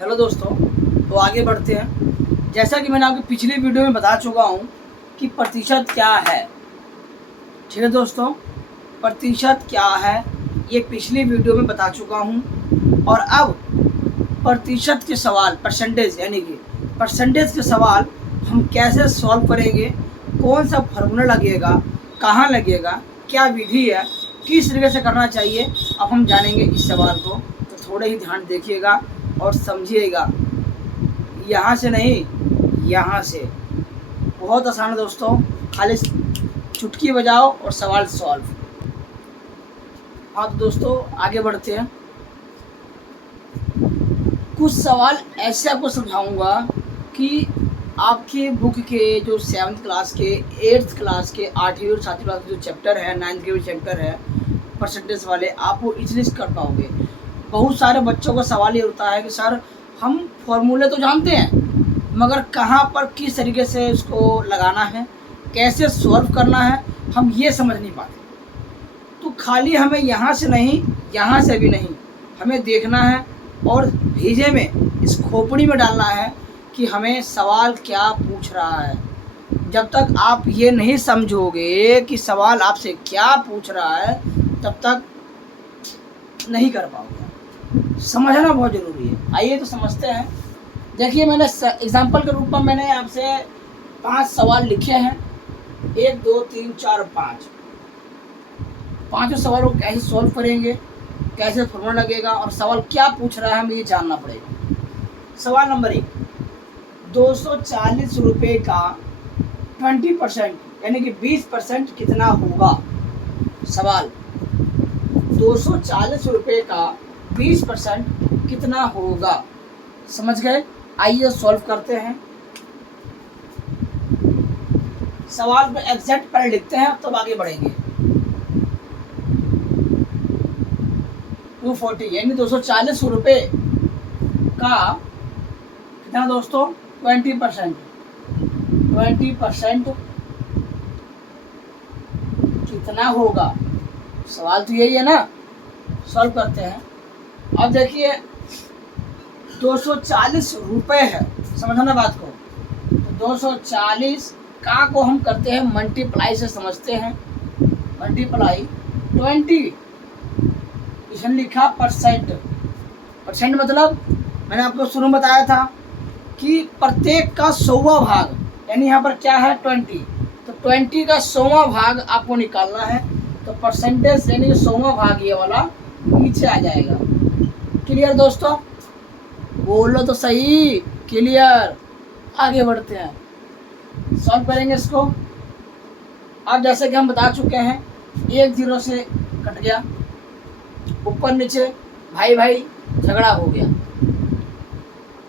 Hello दोस्तों, तो आगे बढ़ते हैं। जैसा कि मैंने आपकी पिछली वीडियो में बता चुका हूँ कि प्रतिशत क्या है। ठीक है दोस्तों, प्रतिशत क्या है ये पिछली वीडियो में बता चुका हूँ। और अब प्रतिशत के सवाल, परसेंटेज यानी कि परसेंटेज के सवाल हम कैसे सॉल्व करेंगे, कौन सा फार्मूला लगेगा, कहाँ लगेगा, क्या विधि है, किस तरीके से करना चाहिए, अब हम जानेंगे इस सवाल को। तो थोड़े ही ध्यान देखिएगा और समझिएगा, यहाँ से नहीं यहाँ से। बहुत आसान है दोस्तों, खाली चुटकी बजाओ और सवाल सॉल्व। हाँ तो दोस्तों आगे बढ़ते हैं। कुछ सवाल ऐसे आपको समझाऊंगा कि आपके बुक के जो 7th क्लास के, 8th क्लास के, 8वीं और 7वीं क्लास के जो चैप्टर है, 9th के भी चैप्टर है परसेंटेज वाले, आप वो इजीली कर पाओगे। बहुत सारे बच्चों का सवाल ये होता है कि सर हम फॉर्मूले तो जानते हैं मगर कहाँ पर किस तरीके से उसको लगाना है, कैसे सॉल्व करना है, हम ये समझ नहीं पाते। तो खाली हमें यहाँ से नहीं, यहाँ से भी नहीं, हमें देखना है और भेजे में, इस खोपड़ी में डालना है कि हमें सवाल क्या पूछ रहा है। जब तक आप ये नहीं समझोगे कि सवाल आपसे क्या पूछ रहा है, तब तक नहीं कर पाओगे। समझना बहुत ज़रूरी है। आइए तो समझते हैं। देखिए, मैंने एग्जाम्पल के रूप में मैंने आपसे 5 सवाल लिखे हैं। 1 2 3 4 5 पाँचों सवालों को कैसे सॉल्व करेंगे, कैसे फॉर्मूला लगेगा और सवाल क्या पूछ रहा है हमें ये जानना पड़ेगा। सवाल नंबर 1, 240 रुपये का 20% यानी कि 20% कितना होगा। सवाल, 240 रुपये का 20% कितना होगा। समझ गए? आइए सॉल्व करते हैं। सवाल को एग्जैक्ट पहले लिखते हैं तब आगे बढ़ेंगे। 240 यानी 240 रुपये का कितना दोस्तों, 20% कितना होगा। सवाल तो यही है ना, सॉल्व करते हैं। अब देखिए 240 रुपये है, समझना बात को। तो 240 का को हम करते हैं मल्टीप्लाई से, समझते हैं। मल्टीप्लाई 20, इसने लिखा परसेंट। परसेंट मतलब मैंने आपको शुरू में बताया था कि प्रत्येक का 100वां भाग, यानी यहाँ पर क्या है 20, तो 20 का 100वां भाग आपको निकालना है। तो परसेंटेज यानी 100वां भाग ये वाला नीचे आ जाएगा। क्लियर दोस्तों? बोलो तो सही। क्लियर? आगे बढ़ते हैं, सॉल्व करेंगे इसको। अब जैसे कि हम बता चुके हैं, 1 0 से कट गया, ऊपर नीचे भाई भाई झगड़ा हो गया,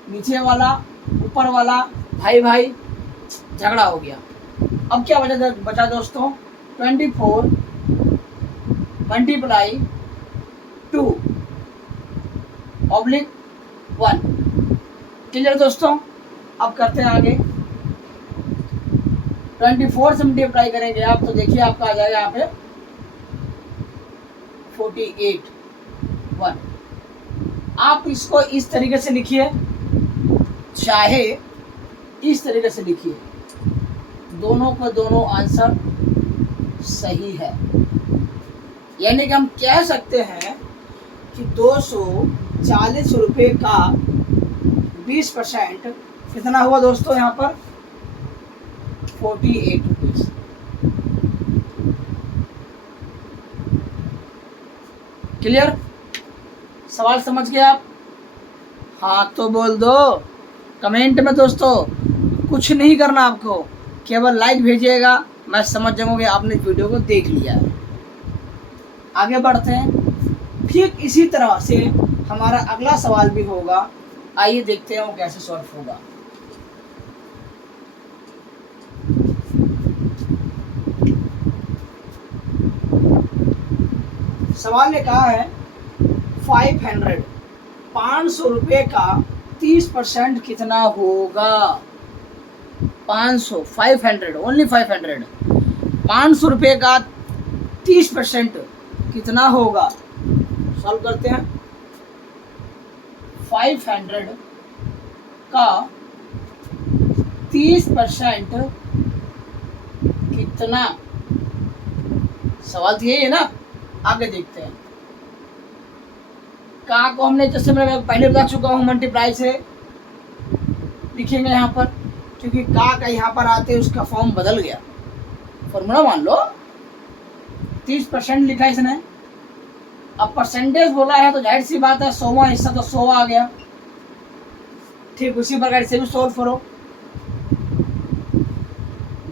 नीचे वाला ऊपर वाला भाई भाई झगड़ा हो गया। अब क्या बचा दोस्तों, 24 मल्टीप्लाई 2 ऑब्लिक 1। क्लियर दोस्तों? अब करते हैं आगे। 24 से मल्टीप्लाई करेंगे आप तो देखिए आपका आ जाएगा यहाँ पे 48 1। आप इसको इस तरीके से लिखिए, चाहे इस तरीके से लिखिए, दोनों का दोनों आंसर सही है। यानी कि हम कह सकते हैं कि 240 रुपये का 20% कितना हुआ दोस्तों, यहाँ पर 48 रुपीज़। क्लियर? सवाल समझ गए आप? हाँ तो बोल दो कमेंट में दोस्तों। कुछ नहीं करना आपको, केवल लाइक भेजिएगा, मैं समझ जाऊंगा कि आपने वीडियो को देख लिया है। आगे बढ़ते हैं। ठीक इसी तरह से हमारा अगला सवाल भी होगा। आइए देखते हैं वो कैसे सॉल्व होगा। सवाल ने कहा है 500 रुपये का 30% कितना होगा। 500 ओनली 500 रुपये का 30% कितना होगा। सॉल्व करते हैं। 500 का 30% कितना? सवाल तो यही है ना। आगे देखते हैं। का को हमने जैसे मैं पहले बता चुका हूँ मल्टीप्लाई से लिखेंगे यहाँ पर, क्योंकि का यहाँ पर आते उसका फॉर्म बदल गया। फॉर्मूला मान लो 30% लिखा है इसने, अब परसेंटेज बोला है तो जाहिर सी बात है 100वां हिस्सा तो 100 आ गया। ठीक उसी प्रकार से भी सोल्व करो।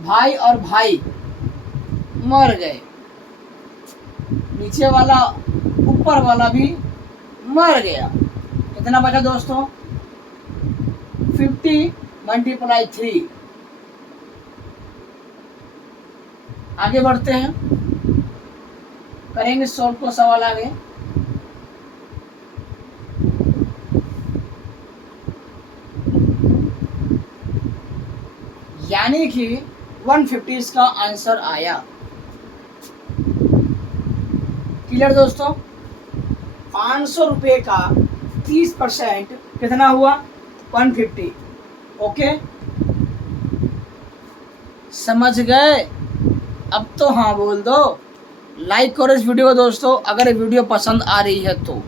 भाई और भाई मर गए, नीचे वाला ऊपर वाला भी मर गया। कितना बचा दोस्तों? 50 × 3। आगे बढ़ते हैं, करेंगे सोल्व को सवाल आगे। यानी कि 150 इसका आंसर आया। क्लियर दोस्तों? 500 रुपये का 30% कितना हुआ? 150। ओके, समझ गए? अब तो हाँ बोल दो। लाइक करो इस वीडियो को दोस्तों अगर ये वीडियो पसंद आ रही है तो।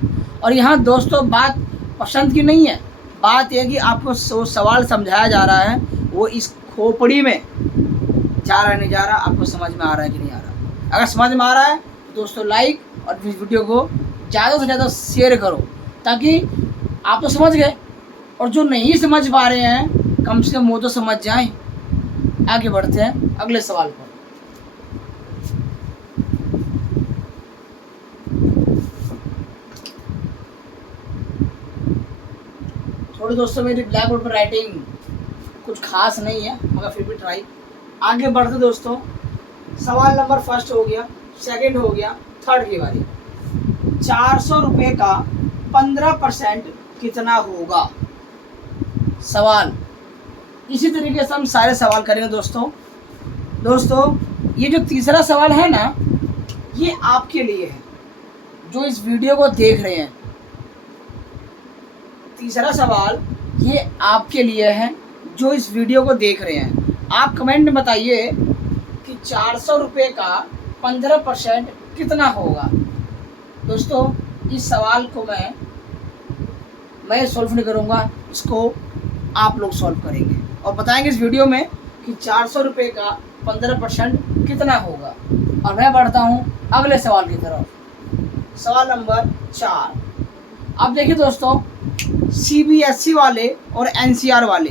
और यहाँ दोस्तों बात पसंद की नहीं है, बात यह कि आपको सवाल समझाया जा रहा है वो इस खोपड़ी में जा रहा है नहीं जा रहा, आपको समझ में आ रहा है कि नहीं आ रहा। अगर समझ में आ रहा है तो दोस्तों लाइक और इस वीडियो को ज़्यादा से ज़्यादा शेयर करो, ताकि आप तो समझ गए और जो नहीं समझ पा रहे हैं कम से कम वो तो समझ जाएं। आगे बढ़ते हैं अगले सवाल पर। थोड़ी दोस्तों मेरी ब्लैक बोर्ड पर राइटिंग कुछ खास नहीं है, मगर फिर भी ट्राई। आगे बढ़ते दोस्तों, सवाल नंबर फर्स्ट हो गया, सेकंड हो गया, थर्ड की बारी। 400 रुपये का 15% कितना होगा? सवाल इसी तरीके से हम सारे सवाल करेंगे दोस्तों। ये जो तीसरा सवाल है ना, ये आपके लिए है जो इस वीडियो को देख रहे हैं। तीसरा सवाल ये आपके लिए है जो इस वीडियो को देख रहे हैं। आप कमेंट में बताइए कि 400 रुपये का 15% कितना होगा। दोस्तों इस सवाल को मैं सॉल्व नहीं करूँगा, इसको आप लोग सॉल्व करेंगे और बताएंगे इस वीडियो में कि 400 रुपये का 15% कितना होगा। और मैं बढ़ता हूँ अगले सवाल की तरफ। सवाल नंबर 4। अब देखिए दोस्तों, CBSE वाले और NCR वाले,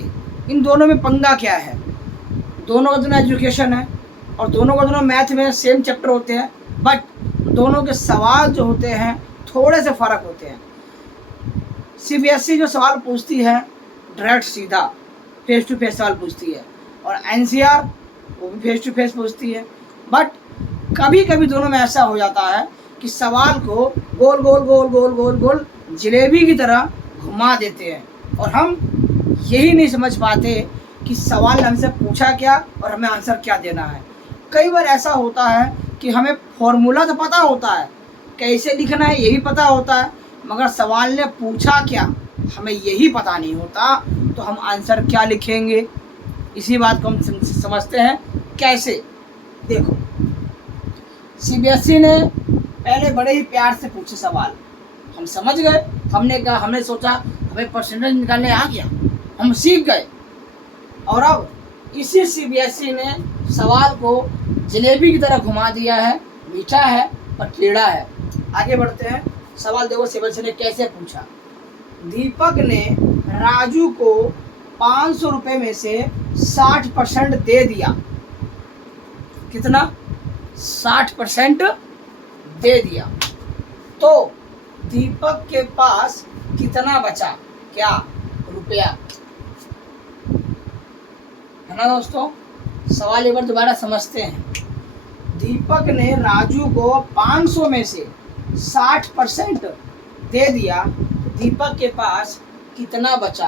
इन दोनों में पंगा क्या है? दोनों का दोनों एजुकेशन है और दोनों का दोनों मैथ में सेम चैप्टर होते हैं, बट दोनों के सवाल जो होते हैं थोड़े से फ़र्क होते हैं। CBSE जो सवाल पूछती है डायरेक्ट सीधा फेस टू फेस सवाल पूछती है, और NCR वो भी फेस टू फेस पूछती है। बट कभी कभी दोनों में ऐसा हो जाता है कि सवाल को गोल गोल गोल गोल गोल गोल जलेबी की तरह घुमा देते हैं, और हम यही नहीं समझ पाते कि सवाल हमसे पूछा क्या और हमें आंसर क्या देना है। कई बार ऐसा होता है कि हमें फॉर्मूला तो पता होता है, कैसे लिखना है यही पता होता है, मगर सवाल ने पूछा क्या हमें यही पता नहीं होता, तो हम आंसर क्या लिखेंगे? इसी बात को हम समझते हैं कैसे। देखो, CBSE ने पहले बड़े ही प्यार से पूछे सवाल, हम समझ गए, हमने सोचा हमें परसेंटेज निकालने आ गया, हम सीख गए। और अब इसी CBSE ने सवाल को जलेबी की तरह घुमा दिया है, मीठा है और टेढ़ा है। आगे बढ़ते हैं, सवाल देखो CBSE ने कैसे पूछा। दीपक ने राजू को 500 रुपये में से 60% दे दिया। कितना? 60% दे दिया। तो दीपक के पास कितना बचा? क्या? रुपया। है ना दोस्तों? सवाल एक बार दोबारा समझते हैं। दीपक ने राजू को 500 में से 60% दे दिया, दीपक के पास कितना बचा?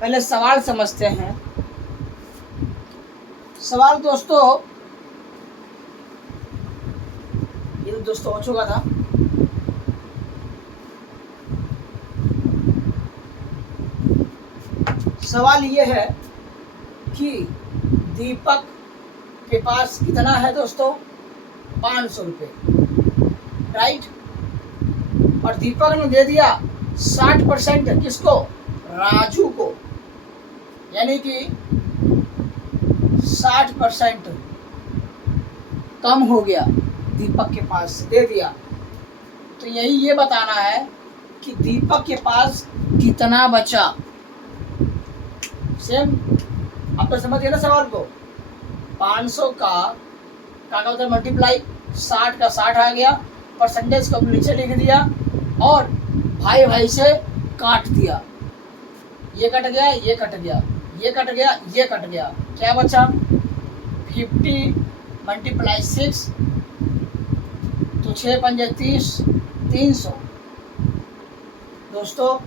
पहले सवाल समझते हैं। सवाल दोस्तों ये तो दोस्तों हो चुका था। सवाल ये है कि दीपक के पास कितना है दोस्तों, 500 रुपये, राइट। और दीपक ने दे दिया 60% किसको, राजू को, यानी कि 60% कम हो गया, दीपक के पास दे दिया। तो यही ये बताना है कि दीपक के पास कितना बचा। सेम आप तो समझ गए ना सवाल को। 500 का होता है मल्टीप्लाई, 60 का 60 आ गया, परसेंटेज को नीचे लिख दिया और भाई भाई से काट दिया। ये कट गया, ये कट गया, ये कट गया, ये कट गया, क्या बचा 50 मल्टीप्लाई 6, तो 6 पंजे 30, 300। दोस्तों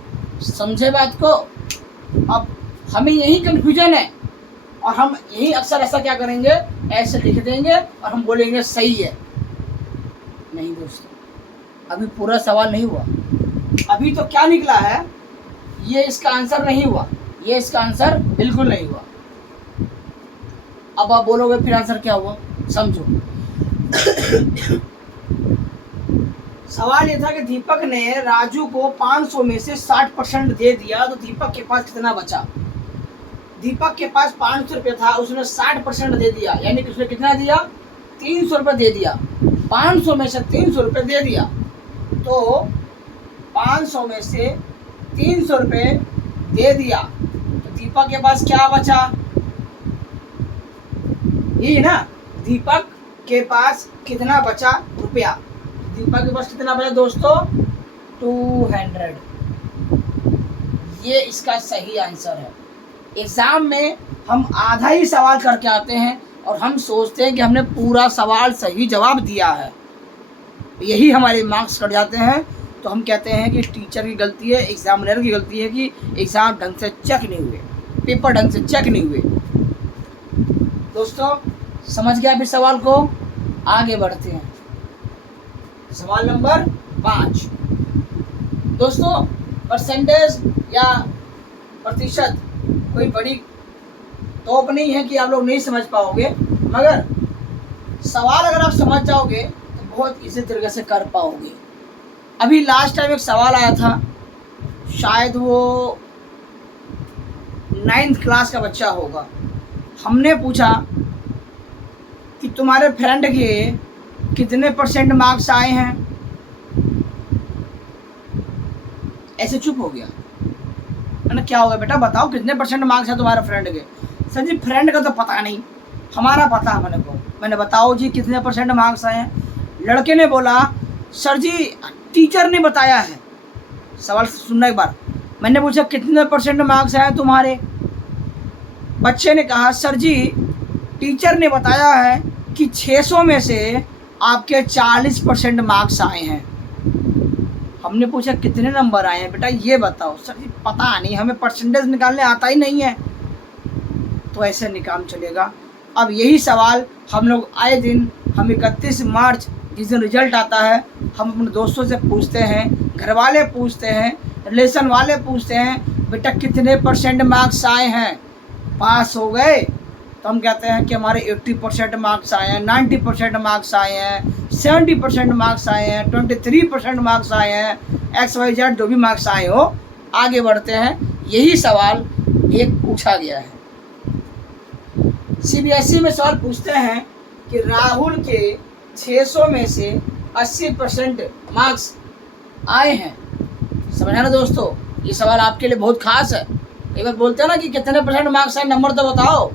समझे बात को। अब हमें यही कंफ्यूजन है और हम यही अक्सर ऐसा क्या करेंगे, ऐसे लिख देंगे और हम बोलेंगे सही है। नहीं दोस्तों, अभी पूरा सवाल नहीं हुआ। अभी तो क्या निकला है, ये इसका आंसर नहीं हुआ, ये इसका आंसर बिल्कुल नहीं हुआ। अब आप बोलोगे फिर आंसर क्या हुआ, समझो। सवाल ये था कि दीपक ने राजू को 500 में से 60% दे दिया, तो दीपक के पास कितना बचा। दीपक के पास 500 रुपये था, उसने 60% दे दिया, यानी कि उसने कितना दिया, 300 रुपये दे दिया। 500 में से 300 रुपये दे दिया, तो 500 में से 300 रुपये दे दिया, तो दीपक के पास क्या बचा, ये ना, दीपक के पास कितना बचा रुपया। दीपक के पास कितना बचा दोस्तों, 200। ये इसका सही आंसर है। एग्ज़ाम में हम आधा ही सवाल करके आते हैं और हम सोचते हैं कि हमने पूरा सवाल सही जवाब दिया है, यही हमारे मार्क्स कट जाते हैं। तो हम कहते हैं कि टीचर की गलती है, एग्जामिनर की गलती है कि एग्ज़ाम ढंग से चेक नहीं हुए, पेपर ढंग से चेक नहीं हुए। दोस्तों समझ गया फिर सवाल को, आगे बढ़ते हैं। सवाल नंबर 5। दोस्तों परसेंटेज या प्रतिशत कोई बड़ी तोप नहीं है कि आप लोग नहीं समझ पाओगे, मगर सवाल अगर आप समझ जाओगे तो बहुत इसी तरीके से कर पाओगे। अभी लास्ट टाइम एक सवाल आया था, शायद वो 9th क्लास का बच्चा होगा। हमने पूछा कि तुम्हारे फ्रेंड के कितने % मार्क्स आए हैं। ऐसे चुप हो गया, मैंने क्या हो गया बेटा बताओ कितने % मार्क्स हैं तुम्हारे फ्रेंड के। सर जी फ्रेंड का तो पता नहीं, हमारा पता है मैंने को। मैंने बताओ जी कितने % मार्क्स आए हैं। लड़के ने बोला सर जी टीचर ने बताया है। सवाल सुनना एक बार। मैंने पूछा कितने % मार्क्स आए तुम्हारे। बच्चे ने कहा सर जी टीचर ने बताया है कि 600 में से आपके 40% मार्क्स आए हैं। हमने पूछा कितने नंबर आए हैं बेटा ये बताओ। सर जी पता नहीं, हमें परसेंटेज निकालने आता ही नहीं है। तो ऐसे नहीं काम चलेगा। अब यही सवाल हम लोग आए दिन, हम 31 मार्च जिस दिन रिजल्ट आता है, हम अपने दोस्तों से पूछते हैं, घर वाले पूछते हैं, रिलेशन वाले पूछते हैं बेटा कितने % मार्क्स आए हैं, पास हो गए। तो हम कहते हैं कि हमारे 80% मार्क्स आए हैं, 90% मार्क्स आए हैं, 70% मार्क्स आए हैं, 23% मार्क्स आए हैं, XYZ जो भी मार्क्स आए हो। आगे बढ़ते हैं। यही सवाल एक पूछा गया है CBSE में। सवाल पूछते हैं कि राहुल के 600 में से 80% मार्क्स आए हैं। समझा ना दोस्तों, ये सवाल आपके लिए बहुत खास है। एक बार बोलते हैं ना कि कितने % मार्क्स आए, नंबर तो बताओ।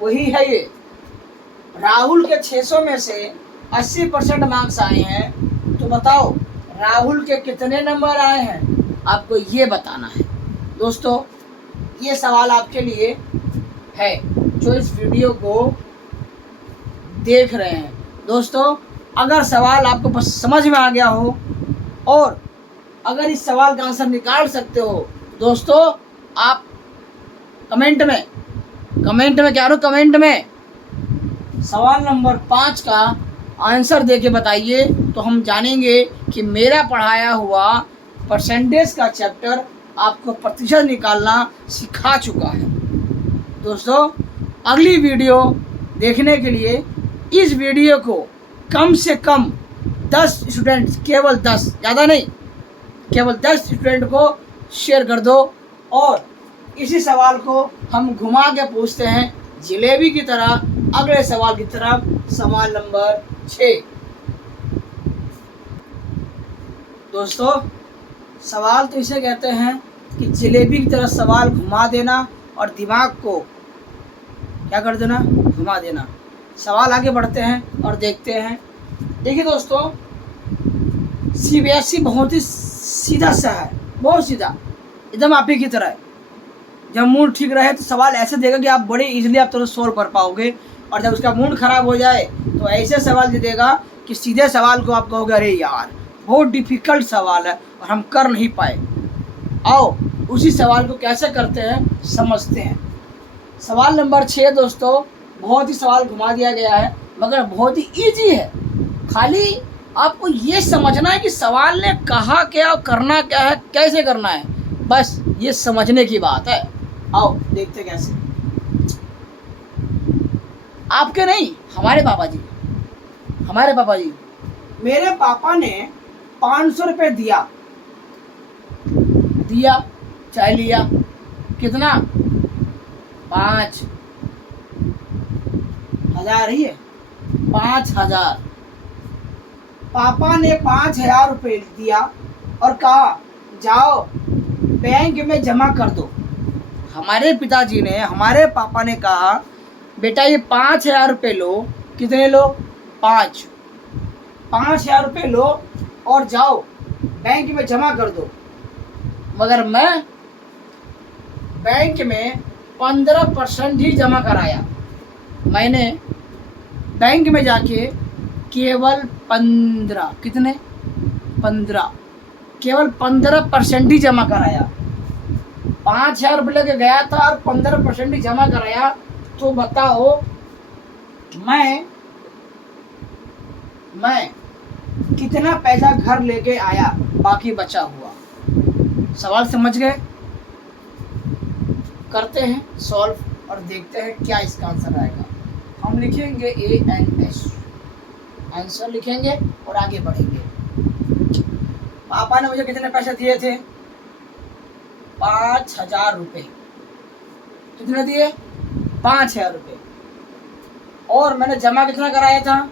वही है ये, राहुल के 600 में से 80% मार्क्स आए हैं, तो बताओ राहुल के कितने नंबर आए हैं, आपको ये बताना है। दोस्तों ये सवाल आपके लिए है जो इस वीडियो को देख रहे हैं। दोस्तों अगर सवाल आपको बस समझ में आ गया हो और अगर इस सवाल का आंसर निकाल सकते हो, दोस्तों आप कमेंट में कमेंट में सवाल नंबर 5 का आंसर दे के बताइए, तो हम जानेंगे कि मेरा पढ़ाया हुआ परसेंटेज का चैप्टर आपको प्रतिशत निकालना सिखा चुका है। दोस्तों, अगली वीडियो देखने के लिए इस वीडियो को कम से कम 10 स्टूडेंट्स, केवल 10, ज़्यादा नहीं, केवल 10 स्टूडेंट को शेयर कर दो। और इसी सवाल को हम घुमा के पूछते हैं जलेबी की तरह। अगले सवाल की तरफ, सवाल नंबर 6। दोस्तों, सवाल तो इसे कहते हैं कि जलेबी की तरह सवाल घुमा देना और दिमाग को क्या कर देना, घुमा देना। सवाल आगे बढ़ते हैं और देखते हैं। देखिए दोस्तों, सीबीएसई बहुत ही सीधा सा है, बहुत सीधा, एकदम आप ही की तरह है। जब मूड ठीक रहे तो सवाल ऐसे देगा कि आप बड़े इजीली आप तुरंत सोल्व कर पाओगे, और जब उसका मूड खराब हो जाए तो ऐसे सवाल दे देगा कि सीधे सवाल को आप कहोगे अरे यार बहुत डिफ़िकल्ट सवाल है और हम कर नहीं पाए। आओ उसी सवाल को कैसे करते हैं समझते हैं। सवाल नंबर 6 दोस्तों, बहुत ही सवाल घुमा दिया गया है मगर बहुत ही ईजी है। खाली आपको ये समझना है कि सवाल ने कहा क्या और करना क्या है, कैसे करना है, बस ये समझने की बात है। आओ देखते कैसे। आपके नहीं, हमारे पापा जी, हमारे पापा जी, मेरे पापा ने 500 रुपये दिया, चाहे लिया, कितना, 5,000 ही है, 5,000। पापा ने 5,000 रुपये दिया और कहा जाओ बैंक में जमा कर दो। हमारे पिताजी ने, हमारे पापा ने कहा बेटा ये 5,000 रुपये लो। कितने लो, 5,000 रुपये लो और जाओ बैंक में जमा कर दो। मगर मैं बैंक में 15% ही जमा कराया। मैंने बैंक में जाके केवल 15, कितने, 15, केवल 15% ही जमा कराया। 5,000 रुपये लेके गया था और 15% ही जमा कराया। तो बताओ मैं कितना पैसा घर लेके आया बाकी बचा हुआ। सवाल समझ गए? करते हैं सॉल्व और देखते हैं क्या इसका आंसर आएगा। हम लिखेंगे ANS, आंसर लिखेंगे और आगे बढ़ेंगे। पापा ने मुझे कितने पैसे दिए थे, 5,000 रुपये। कितने दिए, 5,000 रुपये। और मैंने जमा कितना कराया था,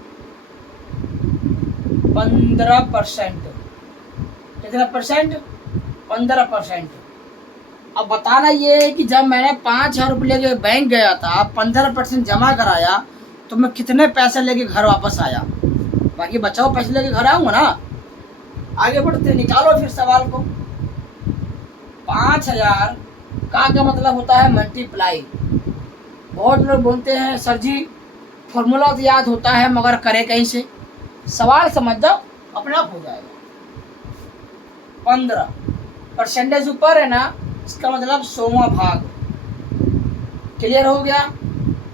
15%। कितना परसेंट, 15%। अब बताना ये है कि जब मैंने 5,000 रुपये लेके बैंक गया था, 15% जमा कराया, तो मैं कितने पैसे लेके घर वापस आया। बाकी बचाओ पैसे लेके घर आऊँगा ना। आगे बढ़ते, निकालो फिर सवाल को। 5,000 का क्या मतलब होता है, मल्टीप्लाई। बहुत लोग बोलते हैं सर जी फॉर्मूला तो याद होता है मगर करे कहीं से। सवाल समझ जाओ, अपने आप हो जाएगा। 15% ऊपर है ना, इसका मतलब 100वां भाग। क्लियर हो गया?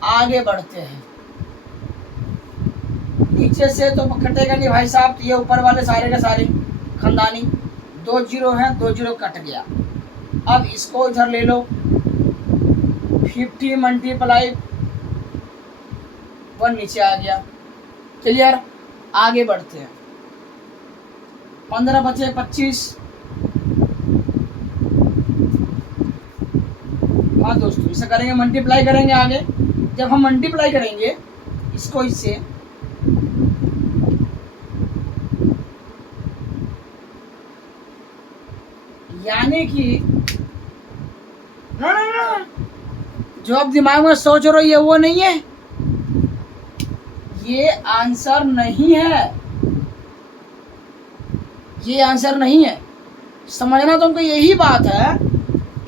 आगे बढ़ते हैं। नीचे से तो कटेगा नहीं भाई साहब, तो ये ऊपर वाले सारे के सारे खानदानी 2 जीरो हैं, 2 जीरो कट गया। अब इसको इधर ले लो, 50 मल्टीप्लाई 1 नीचे आ गया। क्लियर? आगे बढ़ते हैं। 15 बचे 25। हाँ दोस्तों, इसे करेंगे, मल्टीप्लाई करेंगे आगे। जब हम मल्टीप्लाई करेंगे इसको इससे, यानी कि ना, जो आप दिमाग में सोच रहे हो ये वो नहीं है, ये आंसर नहीं है, ये आंसर नहीं है। समझना तुमको यही बात है।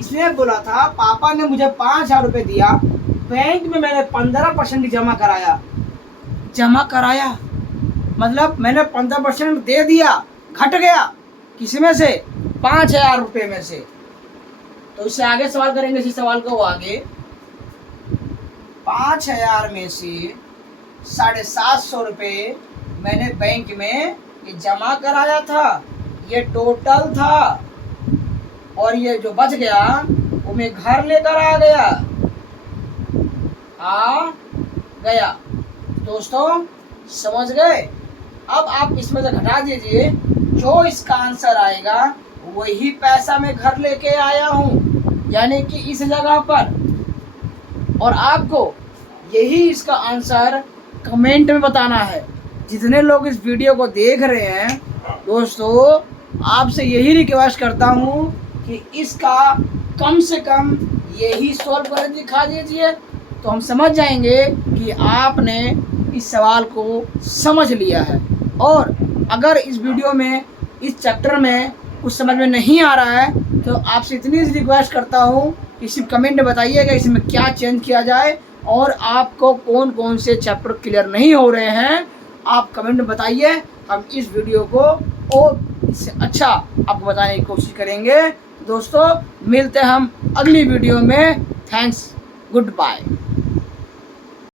इसलिए बोला था पापा ने मुझे 5,000 रुपये दिया, बैंक में मैंने 15% जमा कराया। जमा कराया मतलब मैंने 15% दे दिया, घट गया किसी में से, 5,000 रुपये में से। तो इससे आगे सवाल करेंगे, इसी सवाल को आगे। 5,000 में से 750 रुपये मैंने बैंक में ये जमा कराया था, ये टोटल था। और ये जो बच गया वो मैं घर लेकर आ गया। दोस्तों समझ गए? अब आप इसमें से घटा दीजिए, जो इसका आंसर आएगा वही पैसा मैं घर लेके आया हूँ, यानी कि इस जगह पर। और आपको यही इसका आंसर कमेंट में बताना है। जितने लोग इस वीडियो को देख रहे हैं दोस्तों, आपसे यही रिक्वेस्ट करता हूँ कि इसका कम से कम यही सॉल्व कर दिखा दीजिए, तो हम समझ जाएंगे कि आपने इस सवाल को समझ लिया है। और अगर इस वीडियो में, इस चैप्टर में कुछ समझ में नहीं आ रहा है तो आपसे इतनी रिक्वेस्ट करता हूँ कि सिर्फ कमेंट में बताइएगा इसमें क्या चेंज किया जाए, और आपको कौन कौन से चैप्टर क्लियर नहीं हो रहे हैं आप कमेंट में बताइए। हम इस वीडियो को और इससे अच्छा आपको बताने की कोशिश करेंगे। दोस्तों मिलते हैं हम अगली वीडियो में। Thanks, good bye.